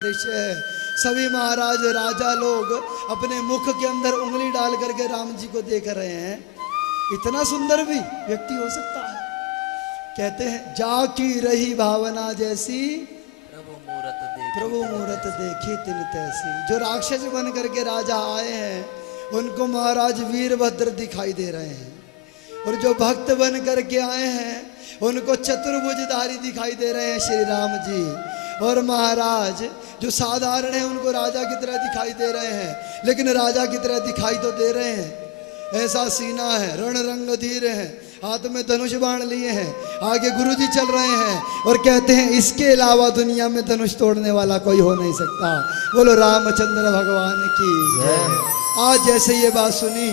दृश्य है। सभी महाराज राजा लोग अपने मुख के अंदर उंगली डाल करके राम जी को देख रहे हैं। इतना सुंदर भी व्यक्ति हो सकता है। कहते हैं जाकी रही भावना जैसी प्रभु मूरत देखी तिन तैसी। जो राक्षस बन करके राजा आए हैं उनको महाराज वीरभद्र दिखाई दे रहे हैं, और जो भक्त बन करके आए हैं उनको चतुर्भुजधारी दिखाई दे रहे हैं श्री राम जी। और महाराज जो साधारण है उनको राजा की तरह दिखाई दे रहे हैं, लेकिन राजा की तरह दिखाई तो दे रहे हैं। ऐसा सीना है, रण रंग धीर है, हाथ में धनुष बाण लिए हैं, आगे गुरुजी चल रहे हैं और कहते हैं इसके अलावा दुनिया में धनुष तोड़ने वाला कोई हो नहीं सकता। बोलो रामचंद्र भगवान की। आज जैसे ये बात सुनी,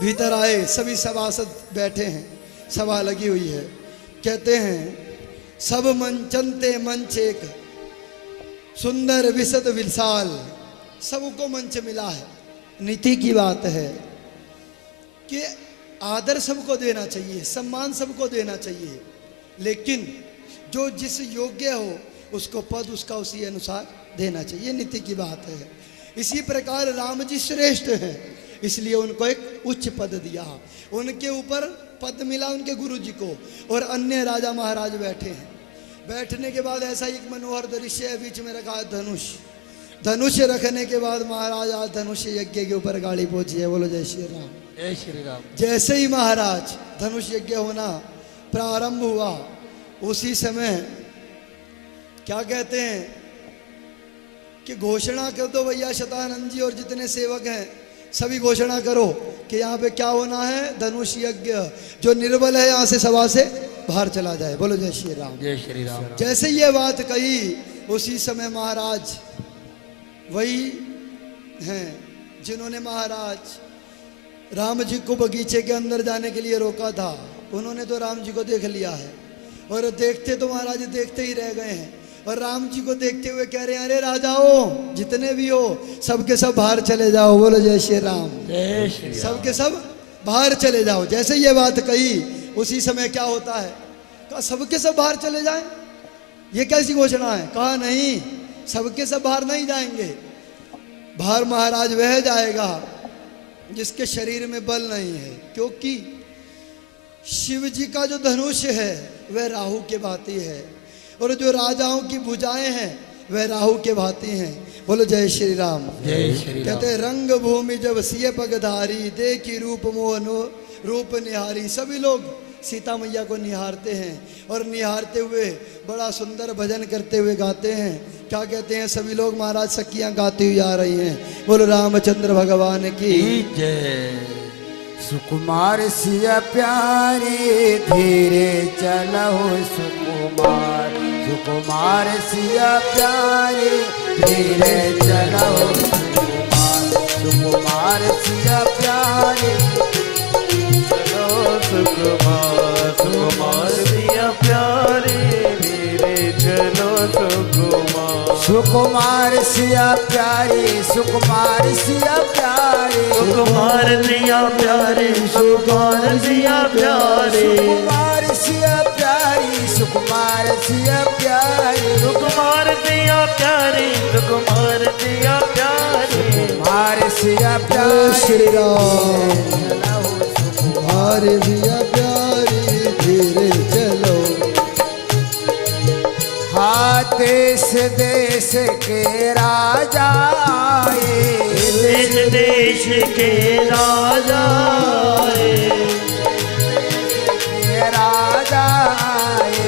भीतर आए, सभी सभासद बैठे हैं, सभा लगी हुई है। कहते हैं सब मंचनते मंच एक सुंदर विशद विशाल। सबको मंच मिला है। नीति की बात है कि आदर सबको देना चाहिए, सम्मान सबको देना चाहिए, लेकिन जो जिस योग्य हो उसको पद उसका उसी अनुसार देना चाहिए। नीति की बात है। इसी प्रकार राम जी श्रेष्ठ हैं, इसलिए उनको एक उच्च पद दिया। उनके ऊपर पद मिला उनके गुरु जी को, और अन्य राजा महाराज बैठे हैं। बैठने के बाद ऐसा एक मनोहर दृश्य है, बीच में रखा है धनुष। धनुष रखने के बाद महाराज आज धनुष यज्ञ के ऊपर गाड़ी पहुंची है। बोलो जय श्री राम। जय श्री राम। जैसे ही महाराज धनुष यज्ञ होना प्रारंभ हुआ, उसी समय क्या कहते हैं कि घोषणा कर दो भैया, शतानंद जी और जितने सेवक हैं सभी घोषणा करो कि यहाँ पे क्या होना है, धनुष यज्ञ। जो निर्बल है यहाँ से सभा से बाहर चला जाए। बोलो जय श्री राम। जय श्री राम। जैसे ये बात कही, उसी समय महाराज वही हैं जिन्होंने महाराज राम जी को बगीचे के अंदर जाने के लिए रोका था। उन्होंने तो राम जी को देख लिया है, और देखते तो महाराज देखते ही रह गए हैं, और राम जी को देखते हुए कह रहे हैं अरे राजाओं जितने भी हो सबके सब बाहर चले जाओ। बोलो जय श्री राम। जय श्री राम। सबके सब बाहर चले जाओ। जैसे ये बात कही, उसी समय क्या होता है, कहा सबके सब बाहर चले जाएं। ये कैसी घोषणा है? कहा नहीं, सबके सब बाहर नहीं जाएंगे। बाहर महाराज वह जाएगा जिसके शरीर में बल नहीं है, क्योंकि शिव जी का जो धनुष है वह राहु के भांति है, और जो राजाओं की भुजाएं हैं वह राहु के भांति हैं। बोलो जय श्री राम। जय श्री राम। कहते रंग भूमि जब सिय पगधारी, देखी रूप मोहन रूप निहारी। सभी लोग सीता मैया को निहारते हैं, और निहारते हुए बड़ा सुंदर भजन करते हुए गाते हैं। क्या कहते हैं सभी लोग? महाराज सखियां गाती हुई आ रही हैं। बोलो रामचंद्र भगवान की जय। सुकुमार सिया प्यारे धीरे चलो सुकुमार। सुकुमार सिया प्यारे धीरे चलो सुकुमार। सुकुमार सिया प्यारे चलो सुकुमार। सुकुमार सिया प्यारे धीरे चलो सुकुमार। सुकुमार सिया प्यारे सुकुमार सिया प्यारे सुकुमार सिया प्यारे सुकुमार सिया प्यारे सुकुमार सिया प्यारी सुकुमार सिया प्यारी सुकुमार सिया प्यारे सुकुमार सिया प्यारे सुकुमार सिया प्यारी श्री राम। हमारे भैया प्यारी धीरे चलो। हाँ देश देश के राजा आए, देश देश के राजा राजा आए,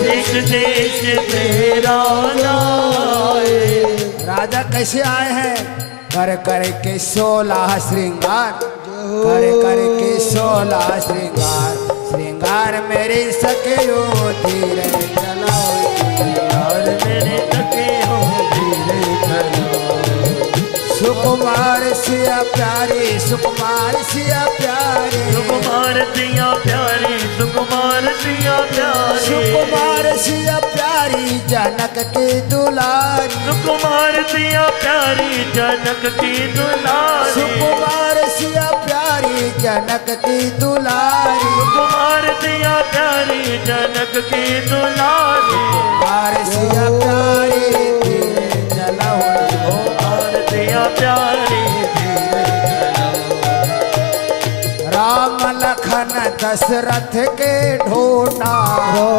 देश देश के राजा राजा कैसे आए हैं? कर कर के 16 श्रृंगार, कर कर के 16 श्रृंगार। श्रृंगार मेरे सके हो धीरे चलो, और मेरे तके हो धीरे चलो। सुकुमार सिया प्यारी सुकुमार सिया प्यारी सुकुमार सिया प्यारे सुकुमार सिया प्यारे सुकुमार सिया प्यारी जनक की दुलारी। सुकुमार सिया प्यारी जनक की दुलारी सुकुमार सिया प्यारी जनक की दुलारी, कुमार सिया प्यारी जनक की दुलारी, कुमार सिया प्यारी धीरे चलो, कुमार सिया प्यारी धीरे राम लखन दशरथ के ढोटा,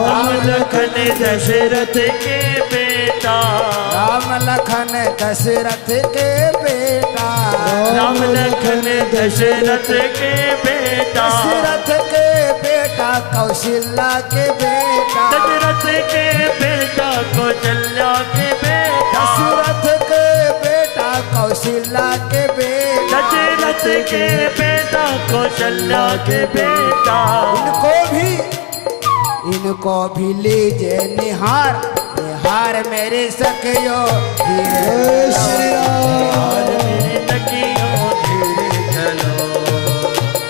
राम लखन दशरथ के बेटा, राम लखन दशरथ के बेटा, राम लखन दशरथ के बेटा, दशरथ के बेटा कौशल्या के बेटा, दशरथ के बेटा कौशल्या के बेटा, दशरथ के बेटा कौशल्या के बेटा, दशरथ के बेटा कौशल्या के बेटा, इनको भी लीजिए निहार, निहार मेरे सखियो धीरे जय श्री राम। मेरे सखियों धीरे चलो,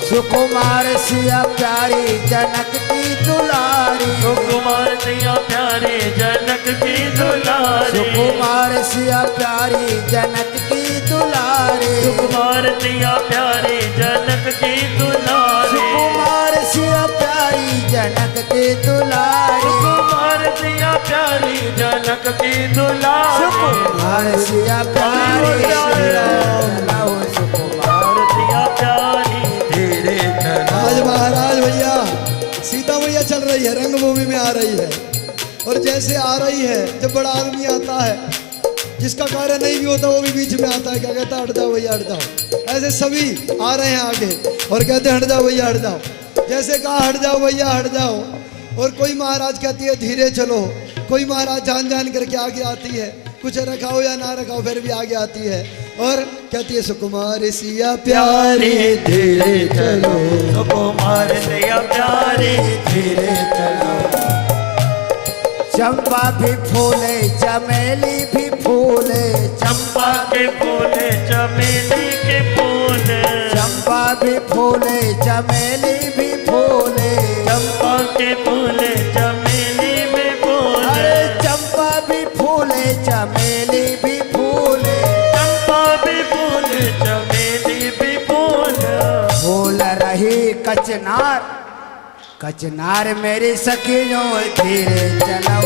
सुकुमार सिया प्यारी जनक की दुलारी, कुमार सिया प्यारे जनक की दुलारी, सुकुमार सिया प्यारी जनक की दुलारी, कुमार सिया प्यारे जनक की दुलारी, सुकुमार सिया प्यारी जनक की दुलारी, कुमार सिया प्यारी जनक की दुलारी, सुकुमार सिया प्यारी चलो, सुकुमार सिया प्यारी धीरे चलो। आज महाराज भैया सीता मैया चल रही है, रंगभूमि में आ रही है, और जैसे आ रही है जब बड़ा आदमी आता है जिसका कार्य नहीं भी होता वो भी बीच में आता है, क्या कहता है हट जाओ भैया हट जाओ। ऐसे सभी आ रहे हैं आगे और कहते हैं हट जाओ भैया हट जाओ। जैसे कहा हट जाओ भैया हट जाओ, और कोई महाराज कहती है धीरे चलो, कोई महाराज जान जान करके आगे आती है, कुछ रखाओ या ना रखाओ फिर भी आगे आती है और कहती है सुकुमार सिया प्यारी धीरे चलो, कुमार सिया प्यारे धीरे चलो, चंपा भी फूले चमेली भी फूले, चंपा के फूले चमेली के फूले, चंपा भी फूले चमेली भी फूले, चंपा के फूले चमेली में फूले, अरे चंपा भी फूले चमेली भी फूले, चंपा भी फूले चमेली भी फूले, फूल रही कचनार, कचनार मेरी सखियों धीरे चलो,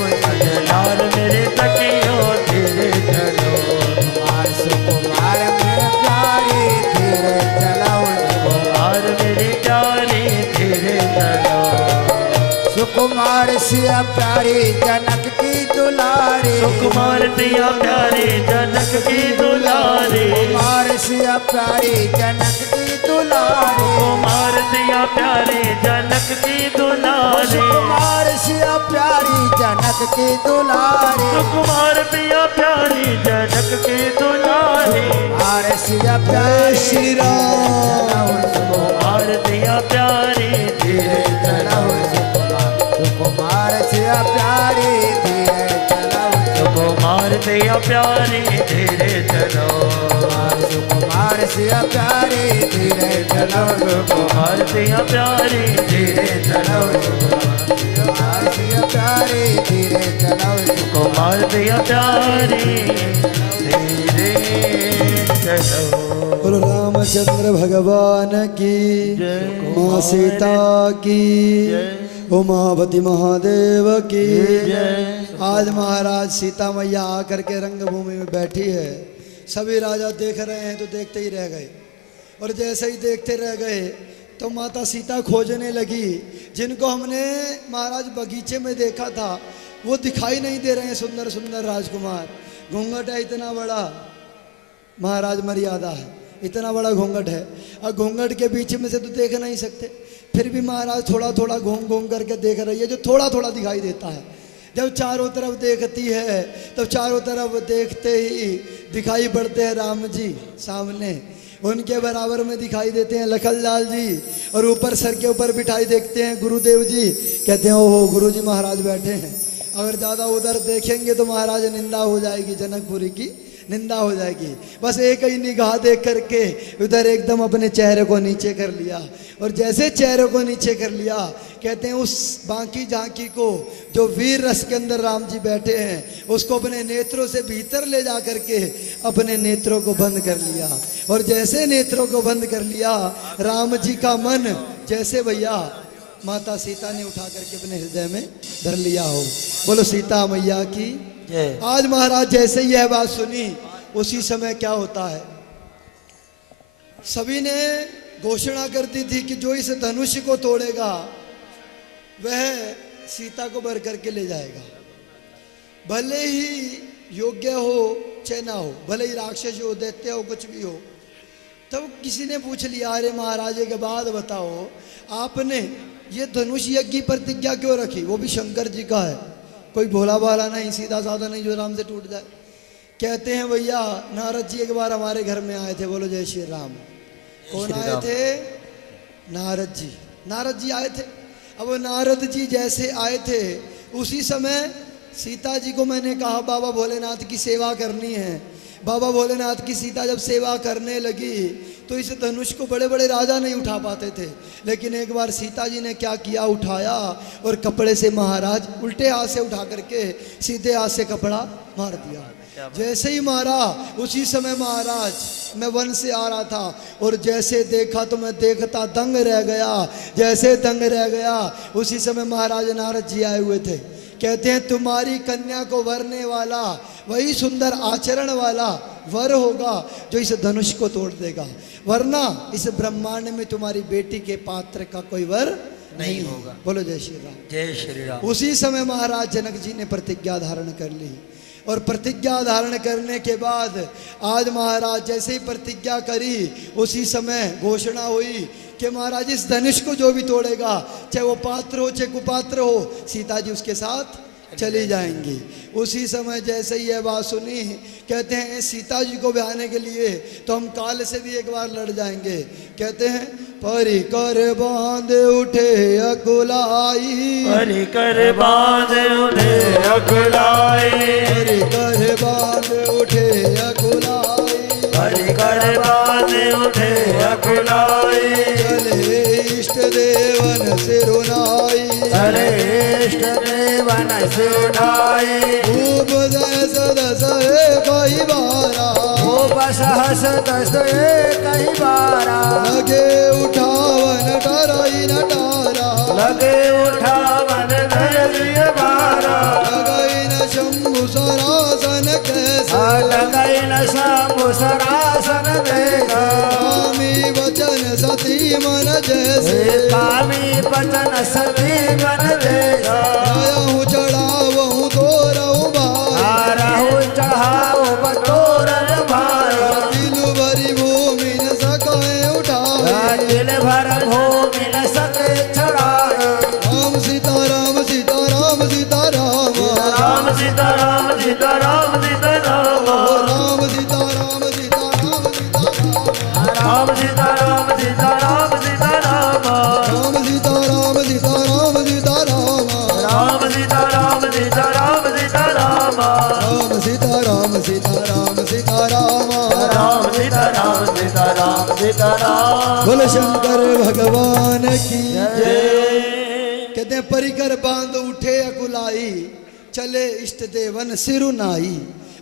लाल मेरे सखियों धीरे चलो, कुमार सुकुमार मेरे प्यारी धीरे चलो, कुमार मेरी प्यारी धीरे चलो, सुकुमार सिया प्यारी जनक की दुलारी, कुमार सिया प्यारी जनक की दुलारी, कुमार सिया प्यारी जनक की दुलारी, कुमार सिया प्यारी जनक की दुलारी, कुमार सिया प्यारी जनक की दुलारी, कुमार सिया प्यारी जनक की दुलारी, कुमार सिया जय प्यारी श्री राम। कुमार सिया प्यारी धीरे चलो, कुमार सिया प्यारी धीरे चलो, कुमार सिया प्यारी धीरे चलो, कुमार सिया प्यारी धीरे चलो, कुमार सिया प्यारी धीरे चलो, कुमार सिया प्यारी धीरे चलो, कुमार सिया प्यारी धीरे चलो। बोलो रामचंद्र भगवान की, जय। माँ सीता की, उमापति महादेव की। आज महाराज सीता मैया आकर के रंगभूमि में बैठी है, सभी राजा देख रहे हैं तो देखते ही रह गए, और जैसे ही देखते रह गए तो माता सीता खोजने लगी। जिनको हमने महाराज बगीचे में देखा था वो दिखाई नहीं दे रहे हैं, सुंदर सुंदर राजकुमार। घूंघट है इतना बड़ा, महाराज मर्यादा है, इतना बड़ा घूंघट है, और घूंघट के बीच में से तो देख नहीं सकते, फिर भी महाराज थोड़ा थोड़ा घूम घूम करके देख रही है, जो थोड़ा थोड़ा दिखाई देता है। जब चारों तरफ देखती है तब चारों तरफ देखते ही दिखाई पड़ते हैं राम जी सामने, उनके बराबर में दिखाई देते हैं लखनलाल जी, और ऊपर सर के ऊपर बिठाई देखते हैं गुरुदेव जी। कहते हैं ओहो गुरु जी महाराज बैठे हैं, अगर ज़्यादा उधर देखेंगे तो महाराज निंदा हो जाएगी, जनकपुरी की निंदा हो जाएगी। बस एक ही निगाह देख करके उधर एकदम अपने चेहरे को नीचे कर लिया, और जैसे चेहरे को नीचे कर लिया, कहते हैं उस बांकी झांकी को, जो वीर रस के अंदर राम जी बैठे हैं, उसको अपने नेत्रों से भीतर ले जा करके अपने नेत्रों को बंद कर लिया। और जैसे नेत्रों को बंद कर लिया, राम जी का मन जैसे भैया माता सीता ने उठा करके अपने हृदय में धर लिया हो। बोलो सीता मैया की जय। आज महाराज जैसे ही यह बात सुनी, उसी समय क्या होता है, सभी ने घोषणा कर दी थी कि जो इस धनुष को तोड़ेगा वह सीता को बर करके ले जाएगा, भले ही योग्य हो चाहे ना हो, भले ही राक्षस हो, दैत्य हो, कुछ भी हो। तब किसी ने पूछ लिया, अरे महाराज के बाद बताओ, आपने ये धनुष यज्ञ की प्रतिज्ञा क्यों रखी? वो भी शंकर जी का है, कोई भोला भाला नहीं, सीधा साधा नहीं जो राम से टूट जाए। कहते हैं भैया नारद जी एक बार हमारे घर में आए थे। बोलो जय श्री राम। कौन आए थे? नारद जी। नारद जी आए थे। अब वो नारद जी जैसे आए थे, उसी समय सीता जी को मैंने कहा बाबा भोलेनाथ की सेवा करनी है। बाबा भोलेनाथ की सीता जब सेवा करने लगी तो इस धनुष को बड़े बड़े राजा नहीं उठा पाते थे, लेकिन एक बार सीता जी ने क्या किया, उठाया और कपड़े से महाराज उल्टे हाथ से उठा करके सीधे हाथ से कपड़ा मार दिया। जैसे ही मारा, उसी समय महाराज मैं वन से आ रहा था और जैसे देखा तो मैं देखता दंग रह गया। जैसे दंग रह गया, उसी समय महाराज नारद जी आए हुए थे। कहते हैं तुम्हारी कन्या को वरने वाला वही सुंदर आचरण वाला वर होगा जो इस धनुष को तोड़ देगा, वरना इस ब्रह्मांड में तुम्हारी बेटी के पात्र का कोई वर नहीं होगा। बोलो जय श्री राम। जय श्री राम। उसी समय महाराज जनक जी ने प्रतिज्ञा धारण कर ली, और प्रतिज्ञा धारण करने के बाद आज महाराज जैसे ही प्रतिज्ञा करी, उसी समय घोषणा हुई कि महाराज इस धनुष को जो भी तोड़ेगा, चाहे वो पात्र हो चाहे कुपात्र हो, सीता जी उसके साथ चली जाएंगी। उसी समय जैसे ही यह बात सुनी, कहते हैं सीता जी को ब्याहने के लिए तो हम काल से भी एक बार लड़ जाएंगे। कहते हैं परिकर बांध उठे अकुलाई, परिकर बांध उठे अकुलाई, परिकर बांध उठे अकुलाई, परिकर बांध उठे अकुलाई, चले इष्ट देवन सिरुनाई, चले इष्ट देवन सिरुनाई, खूब दस दस कई बारा, खूब सहस दस कई बारा, लगे उठावन डराई न डारा, लगे उठावन धैर्य बारा, लगई न शंभु सरासन कैसे, लगई न शंभु सरासन देगा, कामी वचन सती मन जैसे, कामी वचन सती मन देगा, रहूं चढ़ावहूं तोरहूं भार, रहूं चढ़ाओ बतोरन भार, दिल भरी भूमि न सके उठाए, दिल भर भूमि न सके छड़ाए, राम सीता राम सीता राम सीता राम, राम सीता राम सीता राम सीता राम, राम सीता राम सीता राम सीता राम, राम सीता राम सीता राम सीता राम, राम सीता राम सीता राम सीता राम, राम सीता राम सीता राम सीता राम, राम सीता राम सीता राम सीता राम, राम सीता राम सीता राम सीता राम। बोल शंकर भगवान की जय। कहते हैं परिकर बांध उठे अकुलाई, चले इष्ट देवन सिरुनाई।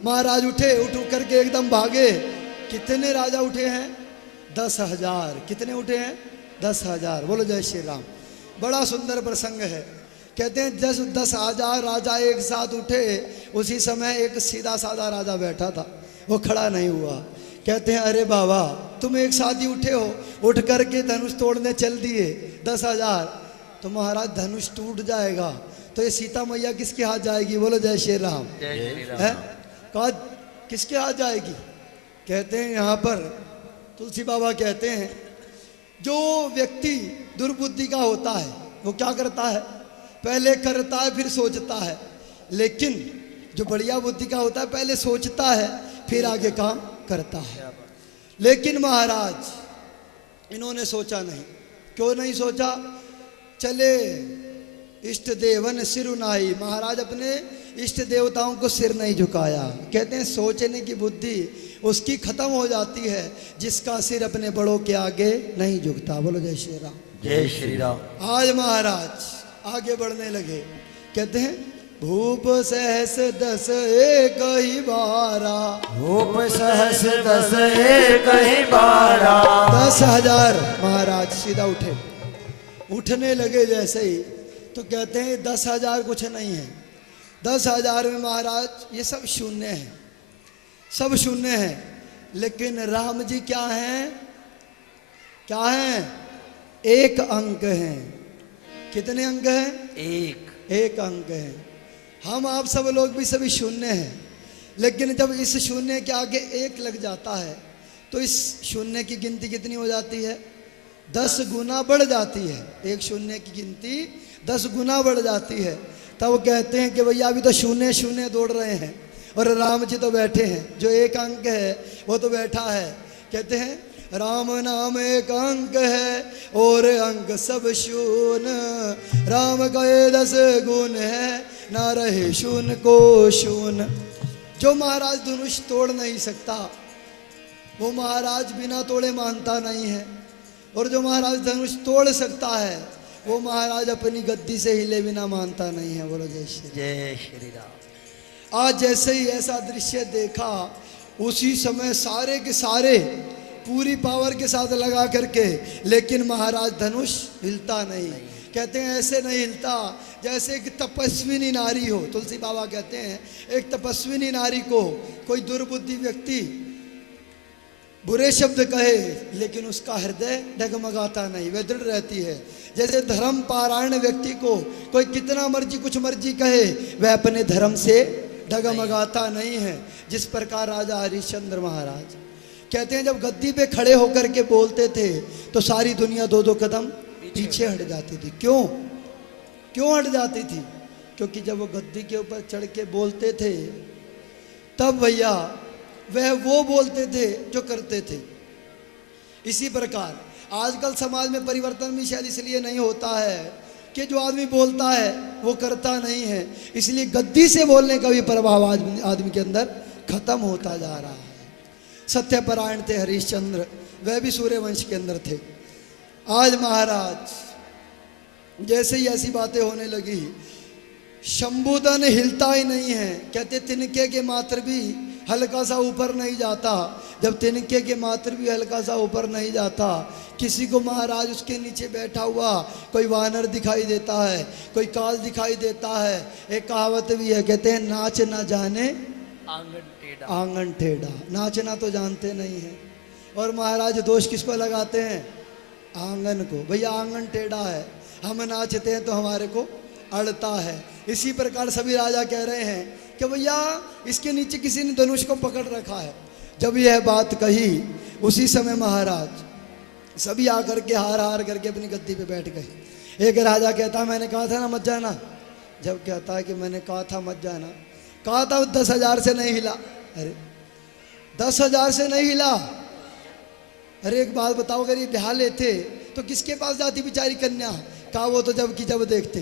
महाराज उठे, उठ करके एकदम भागे। कितने राजा उठे हैं? 10,000। कितने उठे हैं? 10,000। बोलो जय श्री राम। बड़ा सुंदर प्रसंग है। कहते हैं 10,000 राजा एक साथ उठे। उसी समय एक सीधा साधा राजा बैठा था, वो खड़ा नहीं हुआ। कहते हैं अरे बाबा तुम एक साथ ही उठे हो, उठ करके धनुष तोड़ने चल दिए 10,000। तो महाराज धनुष टूट जाएगा तो ये सीता मैया किसके हाथ जाएगी? बोलो जय श्री राम। है कहा किसके हाथ जाएगी? कहते हैं यहाँ पर तुलसी बाबा कहते हैं जो व्यक्ति दुर्बुद्धि का होता है वो क्या करता है? पहले करता है फिर सोचता है। लेकिन जो बढ़िया बुद्धि का होता है पहले सोचता है फिर आगे काम करता है। लेकिन महाराज इन्होंने सोचा नहीं। क्यों नहीं सोचा? चले इष्ट देवन सिरुनाई, महाराज अपने इष्ट देवताओं को सिर नहीं झुकाया। कहते हैं सोचने की बुद्धि उसकी खत्म हो जाती है जिसका सिर अपने बड़ों के आगे नहीं झुकता। बोलो जय श्री राम। जय श्री राम। आज महाराज आगे बढ़ने लगे, कहते हैं भूप सहस दस एक ही बारा, भूप सहस दस एक ही बारा, 10,000 महाराज सीधा उठे। उठने लगे जैसे ही तो कहते हैं 10,000 कुछ नहीं है। 10,000 में महाराज ये सब शून्य है, सब शून्य है। लेकिन राम जी क्या हैं? क्या हैं? एक अंक हैं। कितने अंक हैं? एक अंक हैं। हम आप सब लोग भी सभी शून्य हैं, लेकिन जब इस शून्य के आगे एक लग जाता है तो इस शून्य की गिनती कितनी हो जाती है? 10 गुना बढ़ जाती है। एक शून्य की गिनती 10 गुना बढ़ जाती है। तब कहते हैं कि भैया अभी तो शून्य शून्य दौड़ रहे हैं और राम जी तो बैठे हैं, जो एक अंक है वो तो बैठा है। कहते हैं राम नाम एक अंक है और अंक सब शून्य, राम कहे 10 गुण है ना रहे शून्य को शून्य। जो महाराज धनुष तोड़ नहीं सकता वो महाराज बिना तोड़े मानता नहीं है, और जो महाराज धनुष तोड़ सकता है वो महाराज अपनी गद्दी से हिले बिना मानता नहीं है। बोलो जय श्री राम। आज जैसे ही ऐसा दृश्य देखा उसी समय सारे के सारे पूरी पावर के साथ लगा करके, लेकिन महाराज धनुष हिलता नहीं। कहते हैं ऐसे नहीं हिलता जैसे एक तपस्विनी नारी हो। तुलसी बाबा कहते हैं एक तपस्विनी नारी को कोई दुर्बुद्धि व्यक्ति बुरे शब्द कहे लेकिन उसका हृदय डगमगाता नहीं, वह दृढ़ रहती है। जैसे धर्म पारायण व्यक्ति को कोई कितना मर्जी कुछ मर्जी कहे वह अपने धर्म से डगमगाता नहीं है। जिस प्रकार राजा हरिश्चंद्र महाराज कहते हैं जब गद्दी पे खड़े होकर के बोलते थे तो सारी दुनिया 2-2 कदम पीछे हट जाती थी। क्यों हट जाती थी? क्योंकि जब वो गद्दी के ऊपर चढ़ के बोलते थे तब भैया वह वो बोलते थे जो करते थे। इसी प्रकार आजकल समाज में परिवर्तन भी शायद इसलिए नहीं होता है कि जो आदमी बोलता है वो करता नहीं है, इसलिए गद्दी से बोलने का भी प्रभाव आदमी के अंदर खत्म होता जा रहा है। सत्यपरायण थे हरिश्चंद्र, वह भी सूर्यवंश के अंदर थे। आज महाराज जैसे ही ऐसी बातें होने लगी, शंभुदन हिलता ही नहीं है। कहते तिनके के मात्र भी हल्का सा ऊपर नहीं जाता। जब तिनके के मात्र भी हल्का सा ऊपर नहीं जाता, किसी को महाराज उसके नीचे बैठा हुआ कोई वानर दिखाई देता है, कोई काल दिखाई देता है। एक कहावत भी है, कहते हैं नाच ना जाने आंगन टेढ़ा। नाचना तो जानते नहीं है और महाराज दोष किसको लगाते हैं? आंगन को। भैया आंगन टेढ़ा है, हम नाचते हैं तो हमारे को अड़ता है। इसी प्रकार सभी राजा कह रहे हैं कि भैया इसके नीचे किसी ने धनुष को पकड़ रखा है। जब यह बात कही उसी समय महाराज सभी आकर के हार करके अपनी गद्दी पे बैठ गए। एक राजा कहता मैंने कहा था ना मत जाना। जब कहता है कि मैंने कहा था मत जाना, कहा था 10,000 से नहीं हिला। अरे 10,000 से नहीं हिला। अरे एक बात बताओ, अगर ये ब्याह लेते तो किसके पास जाती बेचारी कन्या? कहा वो तो जब की जब देखते।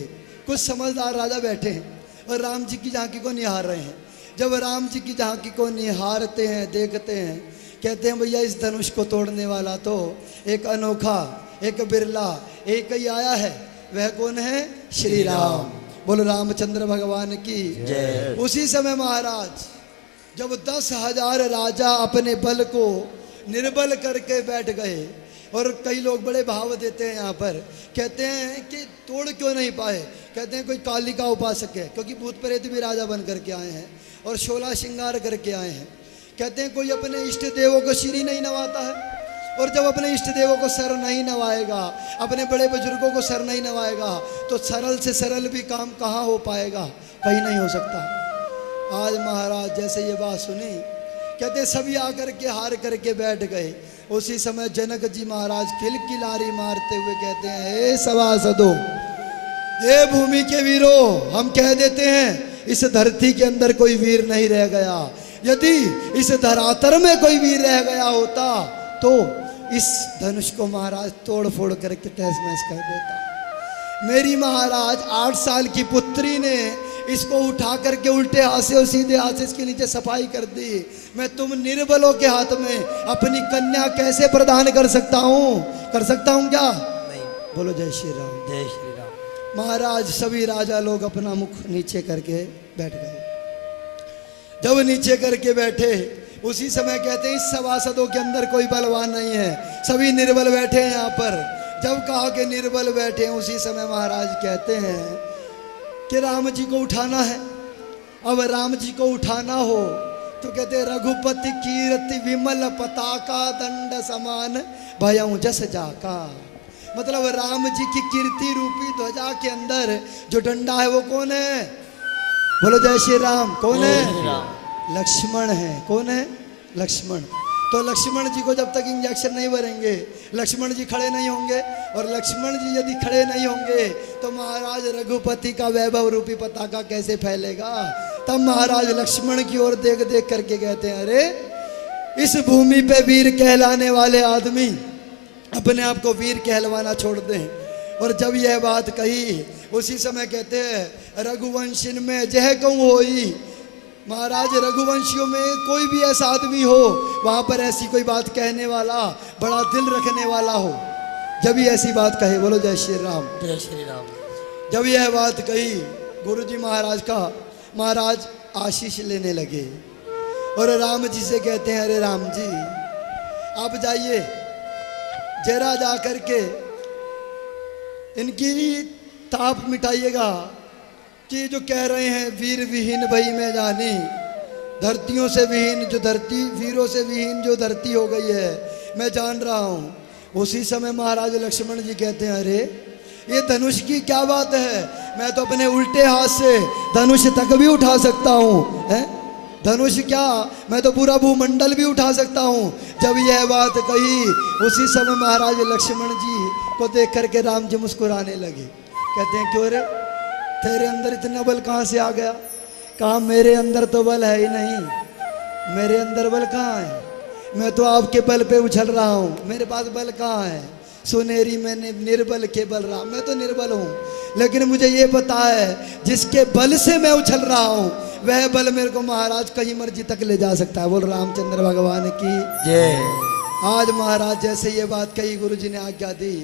कुछ समझदार राजा बैठे हैं और राम जी की झांकी को निहार रहे हैं। जब राम जी की झांकी को निहारते हैं, देखते हैं, कहते हैं भैया इस धनुष को तोड़ने वाला तो एक अनोखा, एक बिरला, एक ही आया है। वह कौन है? श्री राम। बोलो रामचंद्र भगवान की जय। उसी समय महाराज जब 10,000 राजा अपने बल को निर्बल करके बैठ गए, और कई लोग बड़े भाव देते हैं यहाँ पर, कहते हैं कि तोड़ क्यों नहीं पाए? कहते हैं कोई काली का उपासक है, क्योंकि भूत प्रेत भी राजा बन करके आए हैं और 16 श्रृंगार करके आए हैं। कहते हैं कोई अपने इष्ट देवों को सिर ही नहीं नवाता है, और जब अपने इष्ट देवों को सर नहीं नवाएगा, अपने बड़े बुजुर्गों को सर नहीं नवाएगा, तो सरल से सरल भी काम कहाँ हो पाएगा? कहीं नहीं हो सकता। आज महाराज जैसे ये बात सुनी, कहते सभी आकर के हार करके बैठ गए। उसी समय जनक जी महाराज किलकिलारी मारते हुए कहते हैं, हे सभासदों, ये भूमि के वीरों, हम कह देते हैं इस धरती के अंदर कोई वीर नहीं रह गया। यदि इस धरातल में कोई वीर रह गया होता तो इस धनुष को महाराज तोड़ फोड़ करके तहस महस कर देता। मेरी महाराज 8 साल की पुत्री ने इसको उठा करके उल्टे हाथ से और सीधे हाथ से इसके नीचे सफाई कर दी। मैं तुम निर्बलों के हाथ में अपनी कन्या कैसे प्रदान कर सकता हूँ? कर सकता हूँ क्या? नहीं। बोलो जय श्री राम। जय श्री राम। महाराज सभी राजा लोग अपना मुख नीचे करके बैठ गए। जब नीचे करके बैठे उसी समय कहते हैं इस सभासदों के अंदर कोई बलवान नहीं है, सभी निर्बल बैठे हैं यहाँ पर। जब कहा कि निर्बल बैठे हैं उसी समय महाराज कहते हैं कि राम जी को उठाना है। अब राम जी को उठाना हो तो कहते हैं रघुपति कीर्ति विमल पताका दंड समान भयं जस जाका। मतलब राम जी की कीर्ति रूपी ध्वजा के अंदर जो डंडा है वो कौन है? बोलो जय श्री राम। कौन है? लक्ष्मण है। कौन है? लक्ष्मण। तो लक्ष्मण जी को जब तक इंजेक्शन नहीं भरेंगे लक्ष्मण जी खड़े नहीं होंगे, और लक्ष्मण जी यदि खड़े नहीं होंगे तो महाराज रघुपति का वैभव रूपी पताका कैसे फैलेगा? तब महाराज लक्ष्मण की ओर देख देख करके कहते हैं अरे इस भूमि पे वीर कहलाने वाले आदमी अपने आप को वीर कहलवाना छोड़ दें। और जब यह बात कही उसी समय कहते हैं रघुवंशिन में जह कहूँ होई। महाराज रघुवंशियों में कोई भी ऐसा आदमी हो वहां पर ऐसी कोई बात कहने वाला, बड़ा दिल रखने वाला हो, जब ही ऐसी बात कहे। बोलो जय श्री राम। जय श्री राम। जब यह बात कही गुरुजी महाराज का महाराज आशीष लेने लगे और राम जी से कहते हैं अरे राम जी आप जाइए जरा जा करके इनकी ताप मिटाइएगा कि जो कह रहे हैं वीर विहीन भई मैं जानी, धरतियों से विहीन जो धरती, वीरों से विहीन जो धरती हो गई है मैं जान रहा हूँ। उसी समय महाराज लक्ष्मण जी कहते हैं अरे ये धनुष की क्या बात है, मैं तो अपने उल्टे हाथ से धनुष तक भी उठा सकता हूँ। है धनुष क्या, मैं तो पूरा भूमंडल भी उठा सकता हूँ। जब यह बात कही उसी समय महाराज लक्ष्मण जी को देख करके राम जी मुस्कुराने लगे। कहते हैं क्यों रे तेरे अंदर इतना बल कहाँ से आ गया? कहा मेरे अंदर तो बल है ही नहीं। मेरे अंदर बल कहाँ है? मैं तो आपके बल पे उछल रहा हूँ, मेरे पास बल कहाँ है? सुनेरी मैंने निर्बल के बल रहा, मैं तो निर्बल हूँ, लेकिन मुझे ये पता है जिसके बल से मैं उछल रहा हूँ वह बल मेरे को महाराज कहीं मर्जी तक ले जा सकता है। बोल रामचंद्र भगवान की जय। आज महाराज जैसे ये बात कही गुरु जी ने आज्ञा दी,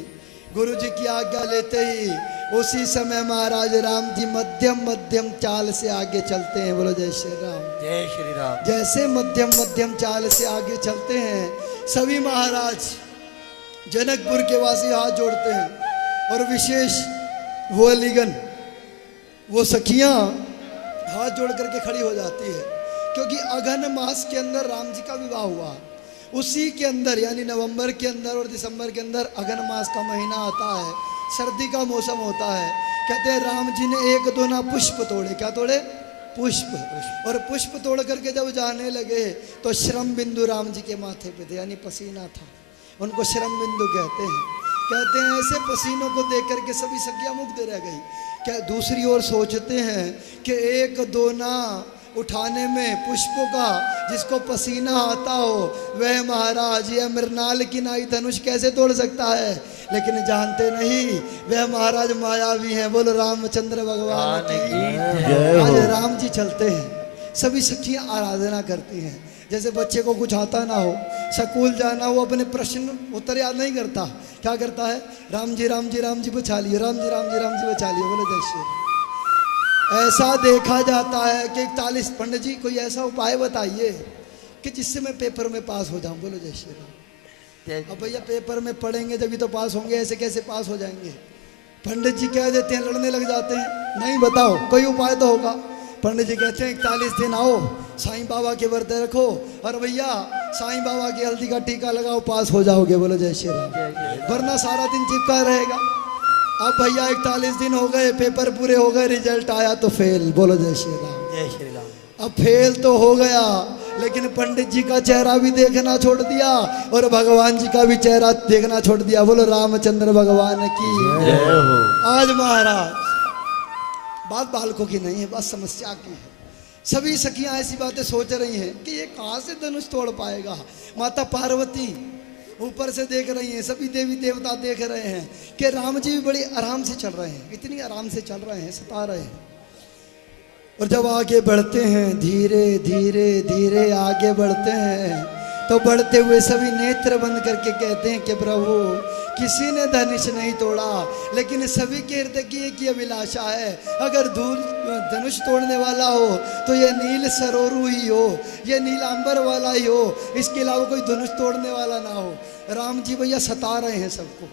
गुरु जी की आज्ञा लेते ही उसी समय महाराज राम जी मध्यम मध्यम चाल से आगे चलते हैं। बोलो जय श्री राम। जय श्री राम। जैसे मध्यम मध्यम चाल से आगे चलते हैं सभी महाराज जनकपुर के वासी हाथ जोड़ते हैं और विशेष वो अलीगन वो सखियां हाथ जोड़ करके खड़ी हो जाती है, क्योंकि अगहन मास के अंदर राम जी का विवाह हुआ। उसी के अंदर यानी नवंबर के अंदर और दिसंबर के अंदर अगहन मास का महीना आता है, सर्दी का मौसम होता है। कहते हैं राम जी ने एक दो ना पुष्प तोड़े। क्या तोड़े? पुष्प। और पुष्प तोड़ करके जब जाने लगे तो श्रम बिंदु राम जी के माथे पे थे, यानी पसीना था, उनको श्रम बिंदु कहते हैं। कहते हैं ऐसे पसीनों को देख करके सभी सखियां मुग्ध रह गई। क्या दूसरी ओर सोचते हैं कि एक दो ना उठाने में पुष्पों का जिसको पसीना आता हो वह महाराज ये मृणाल की नाई धनुष कैसे तोड़ सकता है, लेकिन जानते नहीं वह महाराज मायावी हैं। बोलो रामचंद्र भगवान की। आज राम जी चलते हैं, सभी सखियां आराधना करती हैं। जैसे बच्चे को कुछ आता ना हो, स्कूल जाना हो, अपने प्रश्न उत्तर याद नहीं करता, क्या करता है? राम जी राम जी राम जी बचा लिए, राम जी राम जी राम जी बचा लिए। बोलो जय श्री राम। ऐसा देखा जाता है कि 41 पंडित जी कोई ऐसा उपाय बताइए कि जिससे मैं पेपर में पास हो जाऊं। बोलो जय श्री राम। अब भैया पेपर में पढ़ेंगे जब तो पास होंगे, ऐसे कैसे पास हो जाएंगे? पंडित जी कह देते हैं, लड़ने लग जाते हैं, नहीं बताओ कोई उपाय तो होगा। पंडित जी कहते हैं 41 दिन आओ, साईं बाबा के व्रत रखो और भैया साईं बाबा की हल्दी का टीका लगाओ, पास हो जाओगे। बोलो जय श्री राम। वरना सारा दिन चिपका रहेगा। अब भैया 41 दिन हो गए, पेपर पूरे हो गए, रिजल्ट आया तो फेल। बोलो जय श्री राम। जय श्री राम। अब फेल तो हो गया, लेकिन पंडित जी का चेहरा भी देखना छोड़ दिया और भगवान जी का भी चेहरा देखना छोड़ दिया। बोलो रामचंद्र भगवान की जय हो। आज महाराज बात बालकों की नहीं है, बात समस्या की है। सभी सखियां ऐसी बातें सोच रही हैं कि ये कहाँ से धनुष तोड़ पाएगा। माता पार्वती ऊपर से देख रही हैं, सभी देवी देवता देख रहे हैं कि राम जी भी बड़ी आराम से चल रहे हैं, इतनी आराम से चल रहे हैं, सता रहे हैं। और जब आगे बढ़ते हैं, धीरे धीरे धीरे आगे बढ़ते हैं, तो बढ़ते हुए सभी नेत्र बंद करके कहते हैं कि प्रभु किसी ने धनुष नहीं तोड़ा, लेकिन सभी के हृदय की एक ही अभिलाषा है, अगर धनुष तोड़ने वाला हो तो ये नील सरोरु ही हो, ये नीलांबर वाला ही हो, इसके अलावा कोई धनुष तोड़ने वाला ना हो। राम जी भैया सता रहे हैं सबको,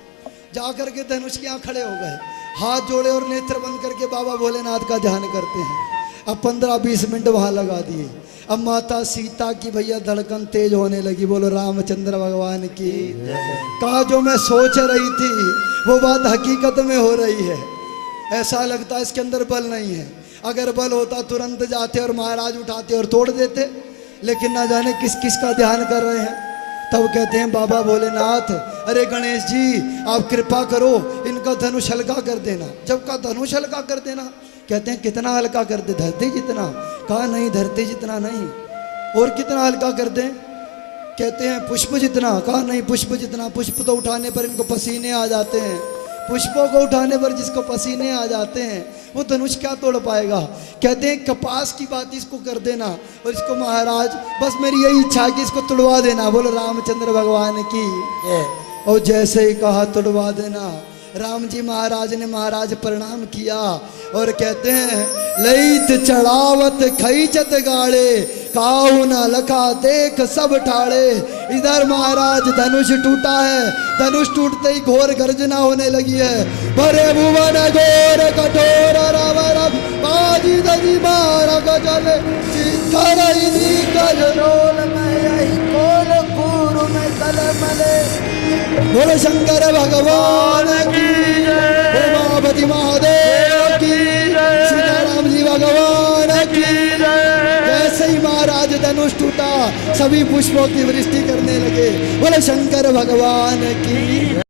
जाकर के धनुष के यहाँ खड़े हो गए, हाथ जोड़े और नेत्र बंद करके बाबा भोलेनाथ का ध्यान करते हैं। अब 15-20 मिनट वहां लगा दिए। अब माता सीता की भैया धड़कन तेज होने लगी, बोलो रामचंद्र भगवान की। कहा जो मैं सोच रही थी वो बात हकीकत में हो रही है। ऐसा लगता है इसके अंदर बल नहीं है, अगर बल होता तुरंत जाते और महाराज उठाते और तोड़ देते, लेकिन ना जाने किस किस का ध्यान कर रहे हैं। तब कहते हैं बाबा भोलेनाथ, अरे गणेश जी आप कृपा करो, इनका धनुष हल्का कर देना। जब का धनुष हल्का कर देना, कहते हैं कितना हल्का कर दे, धरती जितना? कहा नहीं, धरती जितना नहीं, और कितना हल्का कर दें? कहते हैं पुष्प जितना। कहा नहीं, पुष्प जितना? पुष्प तो उठाने पर इनको पसीने आ जाते हैं, पुष्पों को उठाने पर जिसको पसीने आ जाते हैं वो धनुष क्या तोड़ पाएगा? कहते हैं कपास की बात इसको कर देना, और इसको महाराज बस मेरी यही इच्छा है कि इसको तुड़वा देना। बोलो रामचंद्र भगवान की। और जैसे ही कहा तुड़वा देना, राम जी महाराज ने महाराज प्रणाम किया और कहते हैं लईत चढ़ावत खईचत गाड़े, काहू न लखा देख सब ठाड़े। इधर महाराज धनुष टूटा है, धनुष टूटते ही घोर गर्जना होने लगी है। भरे भुवन घोर कठोर रवर बाजी दजी मारा गजल शिखर इनी गजरोल में यही कोल गुरु में तलमले। बोले शंकर भगवान की जय, उमापति महादेव की जय, सीताराम जी भगवान की जय। जैसे ही महाराज धनुष टूटा, सभी पुष्पों की वृष्टि करने लगे। बोले शंकर भगवान की।